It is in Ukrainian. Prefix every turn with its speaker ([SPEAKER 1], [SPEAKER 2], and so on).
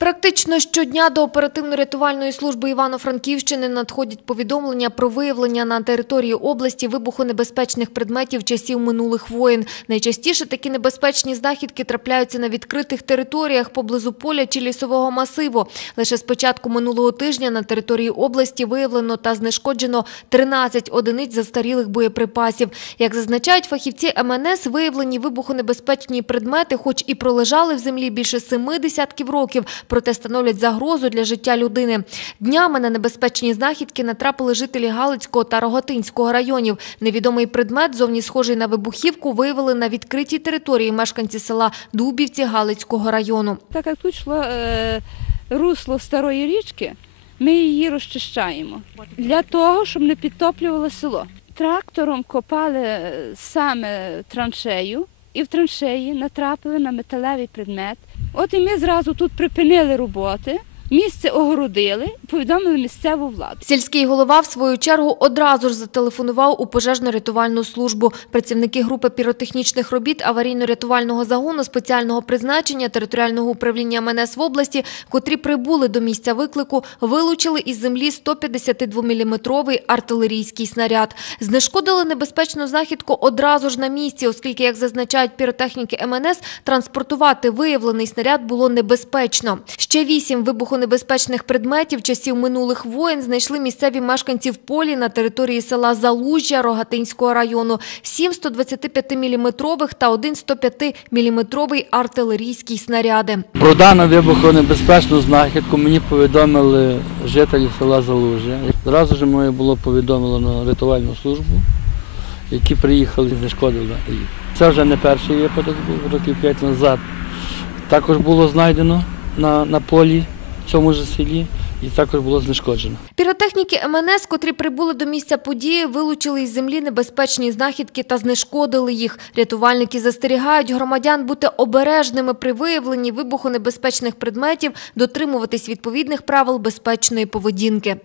[SPEAKER 1] Практично щодня до оперативно-рятувальної служби Івано-Франківщини надходять повідомлення про виявлення на території області вибухонебезпечних предметів часів минулих воєн. Найчастіше такі небезпечні знахідки трапляються на відкритих територіях поблизу поля чи лісового масиву. Лише з початку минулого тижня на території області виявлено та знешкоджено 13 одиниць застарілих боєприпасів. Як зазначають фахівці МНС, виявлені вибухонебезпечні предмети, хоч і пролежали в землі більше семи десятків років, проте становлять загрозу для життя людини. Днями на небезпечні знахідки натрапили жителі Галицького та Рогатинського районів. Невідомий предмет, зовні схожий на вибухівку, виявили на відкритій території мешканці села Дубівці Галицького району.
[SPEAKER 2] Так як тут йшло е, русло старої річки, ми її розчищаємо для того, щоб не підтоплювало село. Трактором копали е, саме траншею, і в траншеї натрапили на металевий предмет. От і ми зразу тут припинили роботи, місце огородили, повідомили місцеву владу.
[SPEAKER 1] Сільський голова, в свою чергу, одразу ж зателефонував у пожежно-рятувальну службу. Працівники групи піротехнічних робіт аварійно-рятувального загону спеціального призначення територіального управління МНС в області, котрі прибули до місця виклику, вилучили із землі 152-мм артилерійський снаряд. Знешкодили небезпечну знахідку одразу ж на місці, оскільки, як зазначають піротехніки МНС, транспортувати виявлений снаряд було небезпечно. Ще вісім вибухонебезпечних предметів часів минулих воєн знайшли місцеві мешканці в полі на території села Залужжя Рогатинського району. Сім 125-мм та один 105-мм артилерійський снаряди.
[SPEAKER 3] Про дану вибухонебезпечну знахідку мені повідомили жителі села Залужжя. Зразу ж моє було повідомлено рятувальну службу, які приїхали і знешкодили їх. Це вже не перший випадок був років п'ять назад. Також було знайдено на, на полі цьому ж селі і також було знешкоджено.
[SPEAKER 1] Піротехніки МНС, котрі прибули до місця події, вилучили із землі небезпечні знахідки та знешкодили їх. Рятувальники застерігають громадян бути обережними при виявленні вибухонебезпечних предметів, дотримуватись відповідних правил безпечної поведінки.